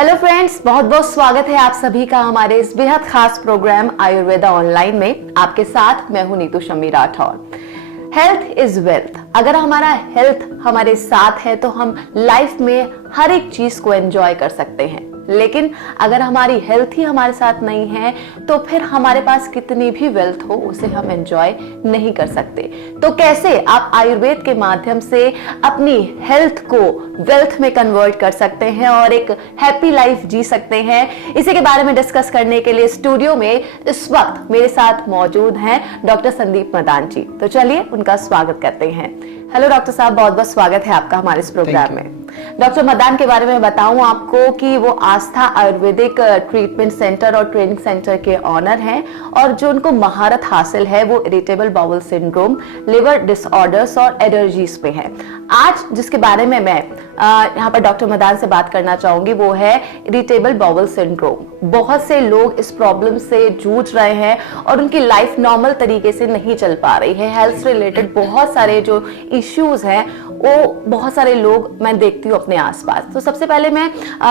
Hello friends, बहुत बहुत स्वागत है आप सभी का हमारे इस बेहद खास प्रोग्राम आयुर्वेदा ऑनलाइन में। आपके साथ मैं हूं Neetu Shammi Rathore. Health is wealth. अगर हमारा हेल्थ हमारे साथ है तो हम लाइफ में हर एक चीज को एंजॉय कर सकते हैं, लेकिन अगर हमारी हेल्थ ही हमारे साथ नहीं है तो फिर हमारे पास कितनी भी वेल्थ हो उसे हम एंजॉय नहीं कर सकते। तो कैसे आप आयुर्वेद के माध्यम से अपनी हेल्थ को वेल्थ में कन्वर्ट कर सकते हैं और एक हैप्पी लाइफ जी सकते हैं, इसी के बारे में डिस्कस करने के लिए स्टूडियो में इस वक्त मेरे साथ मौजूद हैं डॉक्टर संदीप मदान जी। तो चलिए उनका स्वागत करते हैं। हेलो डॉक्टर साहब, बहुत बहुत स्वागत है आपका हमारे इस प्रोग्राम में। डॉक्टर मदान के बारे में बताऊं आपको कि वो आस्था आयुर्वेदिक ट्रीटमेंट सेंटर और ट्रेनिंग सेंटर के ऑनर हैं और जो उनको महारत हासिल है वो irritable bowel syndrome, liver disorders और एलर्जीज पे है। आज जिसके बारे में मैं यहाँ पर डॉक्टर मदान से बात करना चाहूंगी वो है इरिटेबल बाउल सिंड्रोम। बहुत से लोग इस प्रॉब्लम से जूझ रहे हैं और उनकी लाइफ नॉर्मल तरीके से नहीं चल पा रही है। हेल्थ रिलेटेड बहुत सारे जो इश्यूज हैं वो बहुत सारे लोग मैं देखती हूँ अपने आसपास। तो सबसे पहले मैं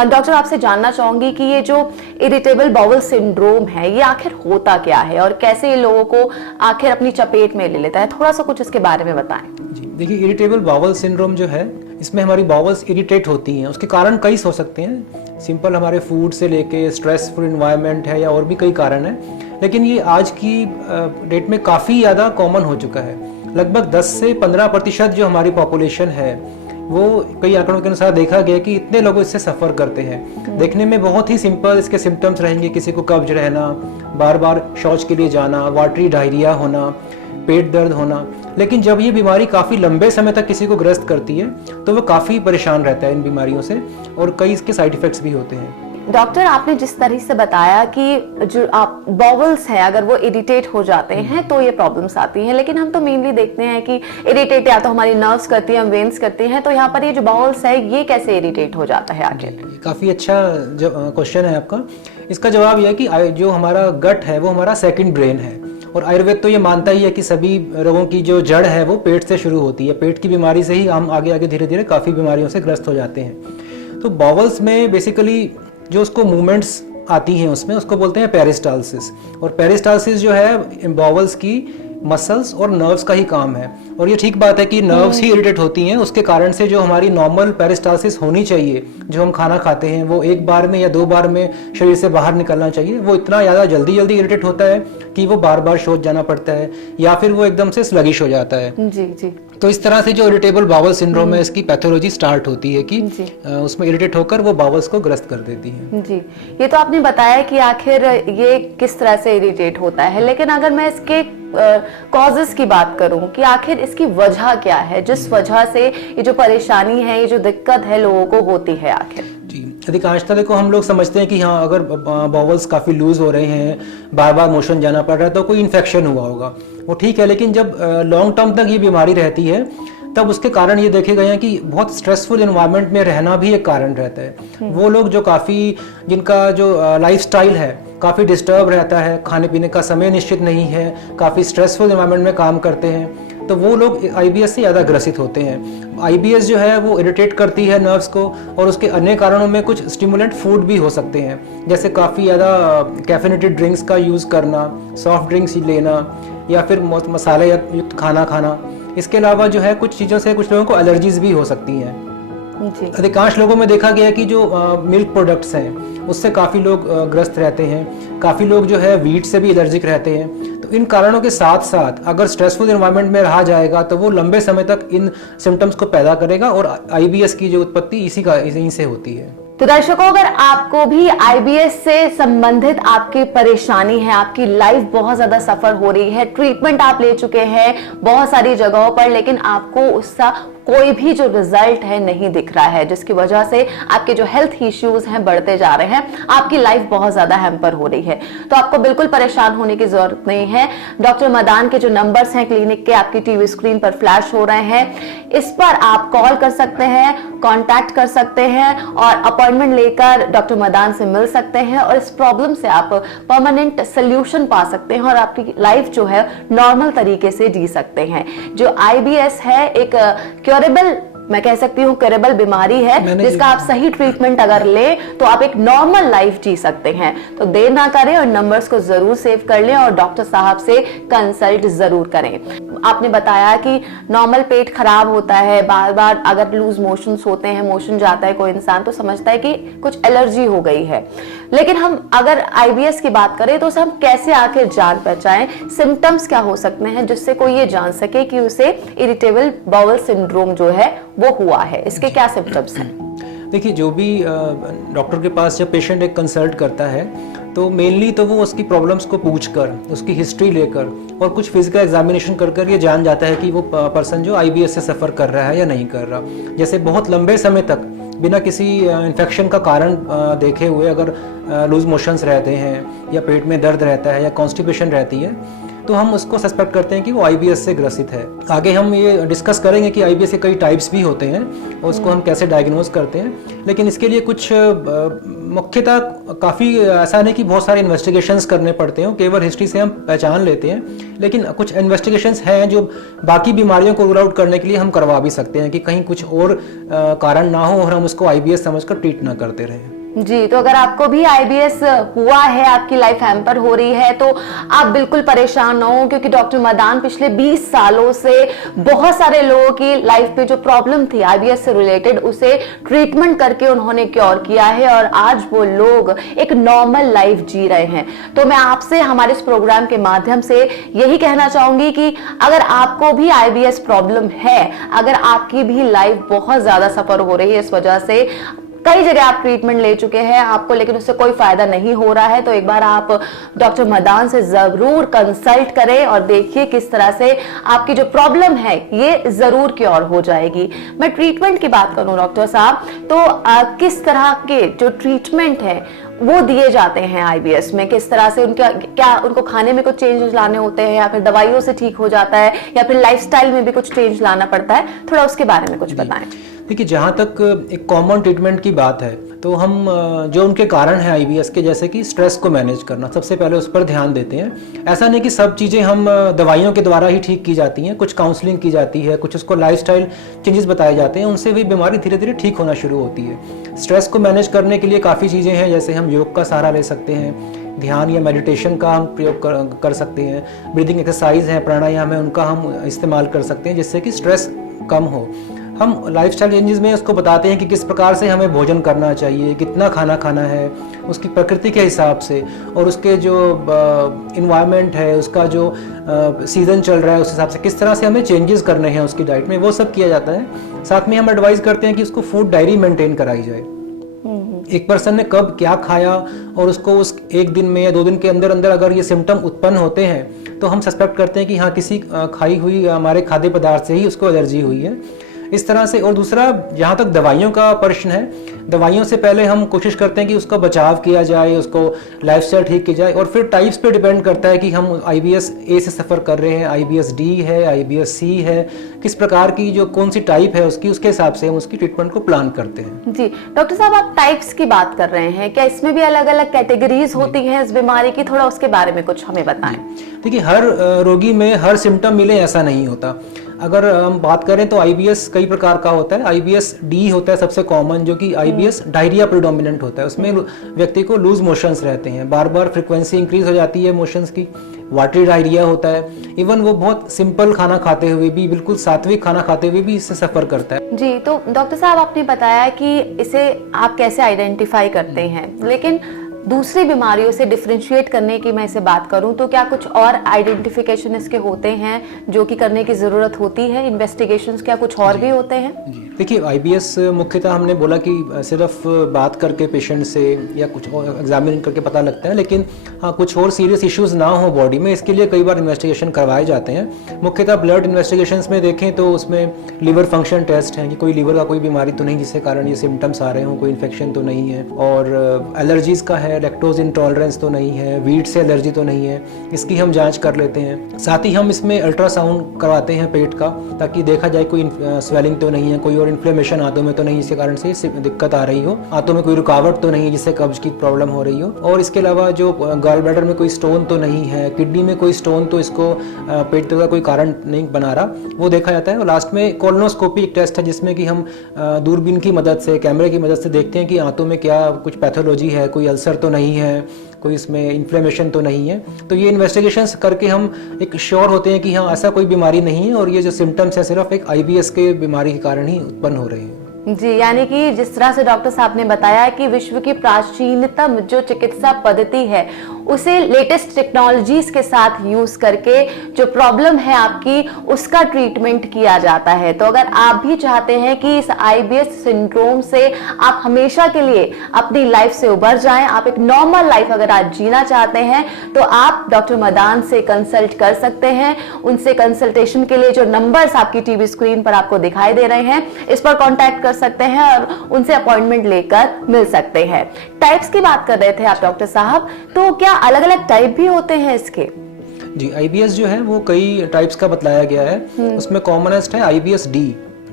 डॉक्टर आपसे जानना चाहूंगी कि ये जो इरिटेबल बाउल सिंड्रोम है ये आखिर होता क्या है और कैसे ये लोगों को आखिर अपनी चपेट में ले लेता है, थोड़ा सा कुछ इसके बारे में बताएं। जी देखिए, इरिटेबल बाउल सिंड्रोम जो है इसमें हमारी बाउल्स इरिटेट होती हैं। उसके कारण कई हो सकते हैं, सिंपल हमारे फूड से लेके स्ट्रेसफुल इन्वायरमेंट है या और भी कई कारण हैं, लेकिन ये आज की डेट में काफ़ी ज़्यादा कॉमन हो चुका है। लगभग 10 से 15% जो हमारी पॉपुलेशन है वो कई आंकड़ों के अनुसार देखा गया कि इतने लोग इससे सफ़र करते हैं। देखने में बहुत ही सिंपल इसके सिम्टम्स रहेंगे, किसी को कब्ज रहना, बार बार शौच के लिए जाना, वाटरी डायरिया होना, पेट दर्द होना। लेकिन जब ये बीमारी काफ़ी लंबे समय तक किसी को ग्रस्त करती है तो वो काफ़ी परेशान रहता है इन बीमारियों से और कई इसके साइड इफ़ेक्ट्स भी होते हैं। डॉक्टर, आपने जिस तरह से बताया कि जो आप बाउल्स हैं अगर वो इरिटेट हो जाते हैं तो ये प्रॉब्लम्स आती हैं, लेकिन हम तो मेनली देखते हैं कि इरिटेट या तो हमारी नर्व्स करती हैं, वेन्स करती हैं, तो यहाँ पर ये जो बाउल्स है ये कैसे इरिटेट हो जाता है आखिर? काफ़ी अच्छा क्वेश्चन है आपका। इसका जवाब यह है कि जो हमारा गट है वो हमारा सेकंड ब्रेन है और आयुर्वेद तो ये मानता ही है कि सभी रोगों की जो जड़ है वो पेट से शुरू होती है। पेट की बीमारी से ही हम आगे आगे धीरे धीरे काफ़ी बीमारियों से ग्रस्त हो जाते हैं। तो बाउल्स में बेसिकली जो उसको मूवमेंट्स आती हैं उसमें उसको बोलते हैं पेरिस्टालसिस, और पेरिस्टालसिस जो है बाउल्स की मसल्स और नर्व्स का ही काम है। और ये ठीक बात है कि नर्व्स ही इरिटेट होती हैं, उसके कारण से जो हमारी नॉर्मल पेरिस्टालसिस होनी चाहिए, जो हम खाना खाते हैं वो एक बार में या 2 बार में शरीर से बाहर निकलना चाहिए, वो इतना ज़्यादा जल्दी इरिटेट होता है कि वो बार बार शौच जाना पड़ता है या फिर वो एकदम से स्लगिश हो जाता है। जी जी। तो इस तरह से जो इरिटेबल बाउल सिंड्रोम है इसकी पैथोलॉजी स्टार्ट होती है कि उसमें इरिटेट होकर वो बाउल्स को ग्रस्त कर देती है। जी, ये तो आपने बताया कि आखिर ये किस तरह से इरिटेट होता है, लेकिन अगर मैं इसके कॉजेस की बात करूं कि आखिर इसकी वजह क्या है जिस वजह से ये जो परेशानी है, ये जो दिक्कत है लोगों को होती है आखिर? जी, अधिकांशतः देखो हम लोग समझते हैं कि हाँ अगर बाउल्स काफ़ी लूज हो रहे हैं, बार बार मोशन जाना पड़ रहा है तो कोई इन्फेक्शन हुआ होगा, वो ठीक है। लेकिन जब लॉन्ग टर्म तक ये बीमारी रहती है तब उसके कारण ये देखे गए हैं कि बहुत स्ट्रेसफुल इन्वायरमेंट में रहना भी एक कारण रहता है। वो लोग जो जिनका जो लाइफस्टाइल है काफ़ी डिस्टर्ब रहता है, खाने पीने का समय निश्चित नहीं है, काफ़ी स्ट्रेसफुल इन्वायरमेंट में काम करते हैं, तो वो लोग आईबीएस से ज़्यादा ग्रसित होते हैं। आईबीएस जो है वो इरिटेट करती है नर्व्स को और उसके अन्य कारणों में कुछ स्टिमुलेंट फूड भी हो सकते हैं, जैसे काफ़ी ज़्यादा कैफिनेटेड ड्रिंक्स का यूज़ करना, सॉफ्ट ड्रिंक्स लेना या फिर मसाले युक्त खाना खाना। इसके अलावा जो है कुछ चीज़ों से कुछ लोगों को एलर्जीज भी हो सकती हैं। अधिकांश लोगों में देखा गया कि जो मिल्क प्रोडक्ट्स हैं उससे काफ़ी लोग ग्रस्त रहते हैं, काफ़ी लोग जो है वीट से भी एलर्जिक रहते हैं। तो इन कारणों के साथ साथ अगर स्ट्रेसफुल एनवायरनमेंट में रहा जाएगा तो वो लंबे समय तक इन सिम्टम्स को पैदा करेगा और आईबीएस की जो उत्पत्ति इसी से होती है। तो दर्शकों, अगर आपको भी आईबीएस से संबंधित आपकी परेशानी है, आपकी लाइफ बहुत ज्यादा सफर हो रही है, ट्रीटमेंट आप ले चुके हैं बहुत सारी जगहों पर, लेकिन आपको उसका कोई भी जो रिजल्ट है नहीं दिख रहा है, जिसकी वजह से आपके जो हेल्थ इश्यूज हैं बढ़ते जा रहे हैं, आपकी लाइफ बहुत ज्यादा हैम्पर हो रही है, तो आपको बिल्कुल परेशान होने की जरूरत नहीं है। डॉक्टर मदान के जो नंबर्स हैं क्लिनिक के आपकी टीवी स्क्रीन पर फ्लैश हो रहे हैं, इस पर आप कॉल कर सकते हैं, कांटेक्ट कर सकते हैं और अपॉइंटमेंट लेकर डॉक्टर मदान से मिल सकते हैं और इस प्रॉब्लम से आप परमानेंट सोल्यूशन पा सकते हैं और आपकी लाइफ जो है नॉर्मल तरीके से जी सकते हैं। जो आईबीएस है एक क्योरेबल मैं कह सकती हूँ करेबल बीमारी है जिसका आप सही ट्रीटमेंट अगर ले तो आप एक नॉर्मल लाइफ जी सकते हैं। तो देर ना करें और नंबर्स को जरूर सेव कर लें और डॉक्टर साहब से कंसल्ट जरूर करें। आपने बताया कि नॉर्मल पेट खराब होता है, बार बार अगर लूज मोशंस होते हैं, मोशन जाता है कोई इंसान तो समझता है कि कुछ एलर्जी हो गई है। लेकिन हम अगर आईबीएस की बात करें तो उसे हम कैसे आखिर जान पहचाएं, सिम्टम्स क्या हो सकते हैं जिससे कोई ये जान सके कि उसे इरिटेबल बाउल सिंड्रोम जो है वो हुआ है, इसके क्या सिम्टम्स हैं? देखिए, जो भी डॉक्टर के पास जब पेशेंट एक कंसल्ट करता है तो मेनली तो वो उसकी प्रॉब्लम्स को पूछकर, उसकी हिस्ट्री लेकर और कुछ फिजिकल एग्जामिनेशन कर ये जान जाता है कि वो पर्सन जो आईबीएस से सफ़र कर रहा है या नहीं कर रहा। जैसे बहुत लंबे समय तक बिना किसी इन्फेक्शन का कारण देखे हुए अगर लूज मोशंस रहते हैं या पेट में दर्द रहता है या कॉन्स्टिपेशन रहती है तो हम उसको सस्पेक्ट करते हैं कि वो आईबीएस से ग्रसित है। आगे हम ये डिस्कस करेंगे कि आईबीएस के कई टाइप्स भी होते हैं और उसको हम कैसे डायग्नोज करते हैं। लेकिन इसके लिए कुछ मुख्यतः काफ़ी ऐसा नहीं कि बहुत सारे इन्वेस्टिगेशंस करने पड़ते हैं, केवल हिस्ट्री से हम पहचान लेते हैं। लेकिन कुछ इन्वेस्टिगेशंस हैं जो बाकी बीमारियों को रूल आउट करने के लिए हम करवा भी सकते हैं कि कहीं कुछ और कारण ना हो और हम उसको आईबीएस समझकर ट्रीट ना करते रहें। जी, तो अगर आपको भी आईबीएस हुआ है, आपकी लाइफ हैम्पर हो रही है तो आप बिल्कुल परेशान ना हो, क्योंकि डॉक्टर मदान पिछले 20 सालों से बहुत सारे लोगों की लाइफ पे जो प्रॉब्लम थी आईबीएस से रिलेटेड उसे ट्रीटमेंट करके उन्होंने क्योर किया है और आज वो लोग एक नॉर्मल लाइफ जी रहे हैं। तो मैं आपसे हमारे इस प्रोग्राम के माध्यम से यही कहना चाहूंगी कि अगर आपको भी आईबीएस प्रॉब्लम है, अगर आपकी भी लाइफ बहुत ज्यादा सफर हो रही है इस वजह से, कई जगह आप ट्रीटमेंट ले चुके हैं आपको लेकिन उससे कोई फायदा नहीं हो रहा है, तो एक बार आप डॉक्टर मदान से जरूर कंसल्ट करें और देखिए किस तरह से आपकी जो प्रॉब्लम है ये जरूर क्योर हो जाएगी। मैं ट्रीटमेंट की बात करूं डॉक्टर साहब तो किस तरह के जो ट्रीटमेंट है वो दिए जाते हैं आईबीएस में, किस तरह से उनको खाने में कुछ चेंजेस लाने होते हैं या फिर दवाइयों से ठीक हो जाता है या फिर लाइफस्टाइल में भी कुछ चेंज लाना पड़ता है, थोड़ा उसके बारे में कुछ बताएं। देखिए, जहाँ तक एक कॉमन ट्रीटमेंट की बात है तो हम जो उनके कारण है आईबीएस के, जैसे कि स्ट्रेस को मैनेज करना, सबसे पहले उस पर ध्यान देते हैं। ऐसा नहीं कि सब चीज़ें हम दवाइयों के द्वारा ही ठीक की जाती हैं, कुछ काउंसलिंग की जाती है, कुछ उसको लाइफस्टाइल चेंजेस बताए जाते हैं, उनसे भी बीमारी धीरे धीरे ठीक होना शुरू होती है। स्ट्रेस को मैनेज करने के लिए काफ़ी चीज़ें हैं, जैसे हम योग का सहारा ले सकते हैं, ध्यान या मेडिटेशन का हम प्रयोग कर सकते हैं, ब्रीदिंग एक्सरसाइज है, प्राणायाम है, उनका हम इस्तेमाल कर सकते हैं जिससे कि स्ट्रेस कम हो। हम लाइफस्टाइल चेंजेस में उसको बताते हैं कि किस प्रकार से हमें भोजन करना चाहिए, कितना खाना खाना है उसकी प्रकृति के हिसाब से, और उसके जो इन्वायरमेंट है, उसका जो सीज़न चल रहा है उस हिसाब से किस तरह से हमें चेंजेस करने हैं उसकी डाइट में, वो सब किया जाता है। साथ में हम एडवाइस करते हैं कि उसको फूड डायरी मेंटेन कराई जाए। एक पर्सन ने कब क्या खाया और उसको उस एक दिन में या 2 दिन के अंदर अंदर अगर ये सिम्टम उत्पन्न होते हैं तो हम सस्पेक्ट करते हैं कि हाँ, किसी खाई हुई हमारे खाद्य पदार्थ से ही उसको एलर्जी हुई है, इस तरह से। और दूसरा, जहाँ तक दवाइयों का प्रश्न है, दवाइयों से पहले हम कोशिश करते हैं कि उसका बचाव किया जाए, उसको लाइफस्टाइल ठीक की जाए, और फिर टाइप्स पे डिपेंड करता है कि हम आईबीएस ए से सफ़र कर रहे हैं, आईबीएस डी है, आईबीएस सी है, किस प्रकार की जो कौन सी टाइप है उसकी, उसके हिसाब से हम उसकी ट्रीटमेंट को प्लान करते हैं। जी डॉक्टर साहब, आप टाइप्स की बात कर रहे हैं, क्या इसमें भी अलग अलग कैटेगरीज होती हैं इस बीमारी की? थोड़ा उसके बारे में कुछ हमें बताएं। देखिए, हर रोगी में हर सिम्टम मिले ऐसा नहीं होता। अगर हम बात करें तो आईबीएस कई प्रकार का होता है। आईबीएस डी होता है सबसे कॉमन, जो कि आईबीएस डायरिया प्रिडोमिनेंट होता है। उसमें व्यक्ति को लूज मोशंस रहते हैं, बार बार फ्रिक्वेंसी इंक्रीज हो जाती है मोशंस की, वाटरी डायरिया होता है। इवन वो बहुत सिंपल खाना खाते हुए भी, बिल्कुल सात्विक खाना खाते हुए भी इससे सफ़र करता है। जी, तो डॉक्टर साहब आपने बताया कि इसे आप कैसे आइडेंटिफाई करते हैं, लेकिन दूसरी बीमारियों से डिफरेंशिएट करने की मैं इसे बात करूं तो क्या कुछ और आइडेंटिफिकेशन इसके होते हैं जो कि करने की ज़रूरत होती है? इन्वेस्टिगेशंस क्या कुछ और भी होते हैं? देखिए, आईबीएस मुख्यतः हमने बोला कि सिर्फ बात करके पेशेंट से या कुछ और एग्जामिन करके पता लगता है, लेकिन हाँ, कुछ और सीरियस इश्यूज ना हो बॉडी में, इसके लिए कई बार इन्वेस्टिगेशन करवाए जाते हैं। मुख्यतः ब्लड इन्वेस्टिगेशंस में देखें तो उसमें लिवर फंक्शन टेस्ट है कि कोई लिवर का कोई बीमारी तो नहीं जिसके कारण ये सिम्टम्स आ रहे हों, कोई इन्फेक्शन तो नहीं है, और एलर्जीज का है, लैक्टोज इंटॉलरेंस तो नहीं है, वीट से एलर्जी तो नहीं है, इसकी हम जांच कर लेते हैं। साथ ही हम इसमें अल्ट्रासाउंड करवाते हैं पेट का, ताकि देखा जाए कोई स्वेलिंग तो नहीं है, कोई और और इन्फ्लेमेशन आंतों में तो नहीं जिसके कारण से दिक्कत आ रही हो, आंतों में कोई रुकावट तो नहीं जिससे कब्ज की प्रॉब्लम हो रही हो, और इसके अलावा जो गॉल ब्लैडर में कोई स्टोन तो नहीं है, किडनी में कोई स्टोन तो इसको पेट का कोई कारण नहीं बना रहा, वो देखा जाता है। और लास्ट में कोलोनोस्कोपी एक टेस्ट है जिसमें कि हम दूरबीन की मदद से, कैमरे की मदद से देखते हैं कि आंतों में क्या कुछ पैथोलॉजी है, कोई अल्सर तो नहीं है, कोई इसमें इन्फ्लेमेशन तो नहीं है। तो ये इन्वेस्टिगेशंस करके हम एक श्योर होते हैं कि हाँ ऐसा कोई बीमारी नहीं है और ये जो सिम्टम्स है सिर्फ एक IBS के बीमारी के कारण ही उत्पन्न हो रहे हैं। जी, यानी कि जिस तरह से डॉक्टर साहब ने बताया कि विश्व की प्राचीनतम जो चिकित्सा पद्धति है उसे लेटेस्ट टेक्नोलॉजीज के साथ यूज करके जो प्रॉब्लम है आपकी उसका ट्रीटमेंट किया जाता है। तो अगर आप भी चाहते हैं कि इस IBS सिंड्रोम से आप हमेशा के लिए अपनी लाइफ से उबर जाएं, आप एक नॉर्मल लाइफ अगर आज जीना चाहते हैं तो आप डॉक्टर मदान से कंसल्ट कर सकते हैं। उनसे कंसल्टेशन के लिए जो नंबर्स आपकी टीवी स्क्रीन पर आपको दिखाई दे रहे हैं इस पर कॉन्टैक्ट कर सकते हैं और उनसे अपॉइंटमेंट लेकर मिल सकते हैं। टाइप्स की बात कर रहे थे आप डॉक्टर साहब, तो क्या अलग अलग टाइप भी होते हैं इसके? जी, IBS जो है वो कई टाइप्स का बतलाया गया है। उसमें कॉमनेस्ट है IBS-D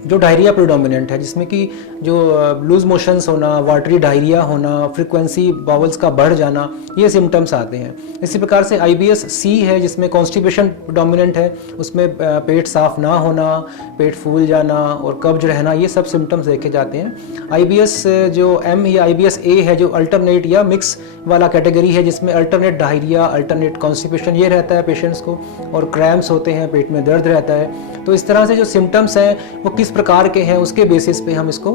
जो डायरिया प्रिडोमिनेंट है, जिसमें कि जो लूज मोशंस होना, वाटरी डायरिया होना, फ्रीक्वेंसी बावल्स का बढ़ जाना, ये सिम्टम्स आते हैं। इसी प्रकार से IBS-C है जिसमें कॉन्स्टिपेशन डोमिनेंट है, उसमें पेट साफ ना होना, पेट फूल जाना और कब्ज रहना, ये सब सिम्टम्स देखे जाते हैं। IBS जो M या IBS-A है जो अल्टरनेट या मिक्स वाला कैटेगरी है जिसमें अल्टरनेट डायरिया, अल्टरनेट कॉन्स्टिपेशन ये रहता है पेशेंट्स को, और क्रैम्प्स होते हैं, पेट में दर्द रहता है। तो इस तरह से जो सिम्टम्स हैं वो किस प्रकार के हैं उसके बेसिस पे हम इसको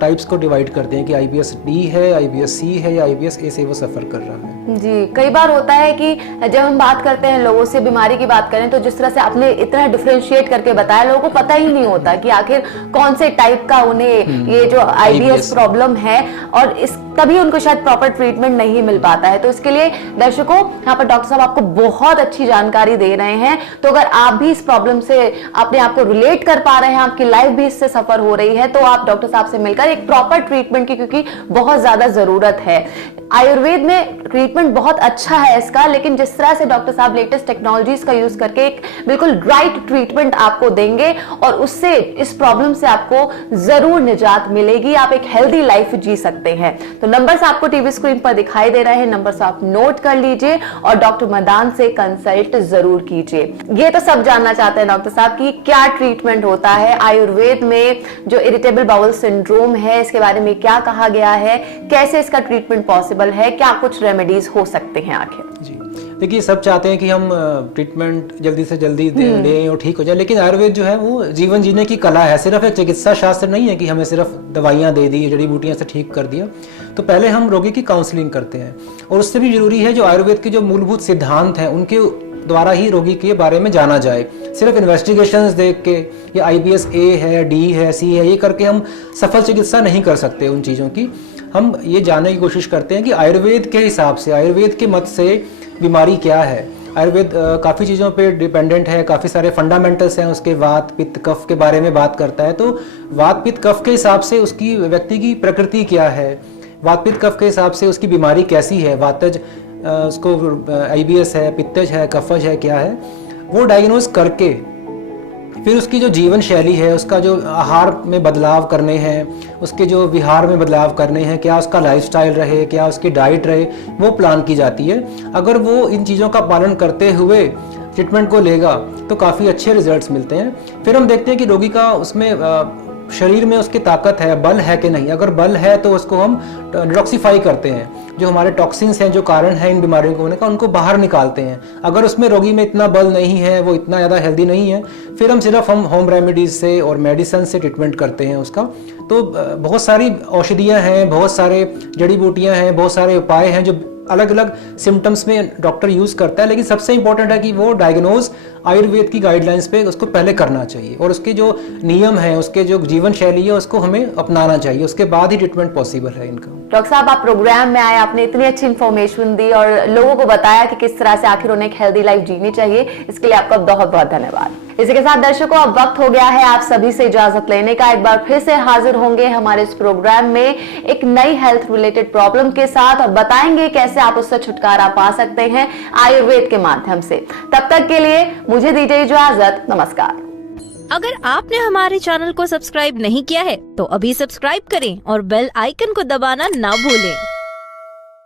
टाइप्स को डिवाइड करते हैं कि IBS-D है, IBS-C है या IBS-A से वो सफ़र कर रहा है। जी, कई बार होता है कि जब हम बात करते हैं लोगों से, बीमारी की बात करें, तो जिस तरह से आपने इतना डिफरेंशिएट करके बताया, लोगों को पता ही नहीं होता कि आखिर कौन से टाइप का उन्हें ये जो IBS प्रॉब्लम है, और इस तभी उनको शायद प्रॉपर ट्रीटमेंट नहीं मिल पाता है। तो इसके लिए दर्शकों, यहाँ पर डॉक्टर साहब आपको बहुत अच्छी जानकारी दे रहे हैं। तो अगर आप भी इस प्रॉब्लम से अपने आप को रिलेट कर पा रहे हैं, आपकी लाइफ भी इससे सफर हो रही है, तो आप डॉक्टर साहब से मिलकर एक प्रॉपर ट्रीटमेंट की, क्योंकि बहुत ज्यादा जरूरत है। आयुर्वेद में ट्रीटमेंट बहुत अच्छा है इसका, लेकिन जिस तरह से डॉक्टर साहब लेटेस्ट टेक्नोलॉजीज का यूज करके एक बिल्कुल राइट ट्रीटमेंट आपको देंगे और उससे, इस प्रॉब्लम से आपको जरूर निजात मिलेगी, आप एक हेल्दी लाइफ जी सकते हैं। तो नंबर्स आपको टीवी स्क्रीन पर दिखाई दे रहे हैं, नंबर्स आप नोट कर लीजिए और डॉक्टर मदान से कंसल्ट जरूर कीजिए। ये तो सब जानना चाहते हैं डॉक्टर साहब कि क्या ट्रीटमेंट होता है आयुर्वेद में, जो इरिटेबल बाउल सिंड्रोम है इसके बारे में क्या कहा गया है, कैसे इसका ट्रीटमेंट पॉसिबल है, क्या कुछ रेमेडीज हो सकते हैं आखिर? जी, देखिए सब चाहते हैं कि हम ट्रीटमेंट जल्दी से जल्दी दें और ठीक हो जाए, लेकिन आयुर्वेद जो है वो जीवन जीने की कला है, सिर्फ एक चिकित्सा शास्त्र नहीं है कि हमें सिर्फ दवाइयाँ दे दी, जड़ी बूटियाँ से ठीक कर दिया। तो पहले हम रोगी की काउंसलिंग करते हैं, और उससे भी जरूरी है जो आयुर्वेद के जो मूलभूत सिद्धांत हैं उनके द्वारा ही रोगी के बारे में जाना जाए। सिर्फ इन्वेस्टिगेशंस देख के या IBS-A है, D है, C है, ये करके हम सफल चिकित्सा नहीं कर सकते उन चीज़ों की। हम ये जानने की कोशिश करते हैं कि आयुर्वेद के हिसाब से, आयुर्वेद के मत से बीमारी क्या है। आयुर्वेद काफ़ी चीज़ों पे डिपेंडेंट है, काफ़ी सारे फंडामेंटल्स हैं उसके, वात पित्त कफ के बारे में बात करता है। तो वात पित्त कफ के हिसाब से उसकी व्यक्ति की प्रकृति क्या है, वात पित्त कफ के हिसाब से उसकी बीमारी कैसी है, वातज उसको IBS है, पित्तज है, कफज है, क्या है, वो डायग्नोज करके फिर उसकी जो जीवन शैली है, उसका जो आहार में बदलाव करने हैं, उसके जो विहार में बदलाव करने हैं, क्या उसका लाइफस्टाइल रहे, क्या उसकी डाइट रहे, वो प्लान की जाती है। अगर वो इन चीज़ों का पालन करते हुए ट्रीटमेंट को लेगा तो काफ़ी अच्छे रिजल्ट्स मिलते हैं। फिर हम देखते हैं कि रोगी का उसमें शरीर में उसकी ताकत है, बल है कि नहीं। अगर बल है तो उसको हम डिटॉक्सिफाई करते हैं, जो हमारे टॉक्सिन्स हैं जो कारण है इन बीमारियों को होने का, उनको बाहर निकालते हैं। अगर उसमें रोगी में इतना बल नहीं है, वो इतना ज़्यादा हेल्दी नहीं है, फिर हम सिर्फ होम रेमेडीज से और मेडिसिन से ट्रीटमेंट करते हैं उसका। तो बहुत सारी औषधियाँ हैं, बहुत सारे जड़ी बूटियाँ हैं, बहुत सारे उपाय हैं जो अलग अलग सिम्टम्स में डॉक्टर यूज़ करता है, लेकिन सबसे इंपॉर्टेंट है कि वो डायग्नोज आयुर्वेद की गाइडलाइंस पे उसको पहले करना चाहिए, और उसके जो नियम है, उसके जो जीवन शैली है, उसको हमें अपनाना चाहिए, उसके बाद ही ट्रीटमेंट पॉसिबल है इनका। डॉक्टर साहब, आप प्रोग्राम में आए, आपने इतनी अच्छी इन्फॉर्मेशन दी और लोगों को बताया कि किस तरह से आखिर उन्हें एक हेल्दी लाइफ जीनी चाहिए, इसके लिए आपका बहुत बहुत धन्यवाद। इसी के साथ दर्शकों, अब वक्त हो गया है आप सभी से इजाजत लेने का। एक बार फिर से हाजिर होंगे हमारे इस प्रोग्राम में एक नई हेल्थ रिलेटेड प्रॉब्लम के साथ और बताएंगे कैसे आप उससे छुटकारा पा सकते हैं आयुर्वेद के माध्यम से। तब तक के लिए मुझे दीजिए इजाजत, नमस्कार। अगर आपने हमारे चैनल को सब्सक्राइब नहीं किया है तो अभी सब्सक्राइब करें और बेल आइकन को दबाना ना भूलें।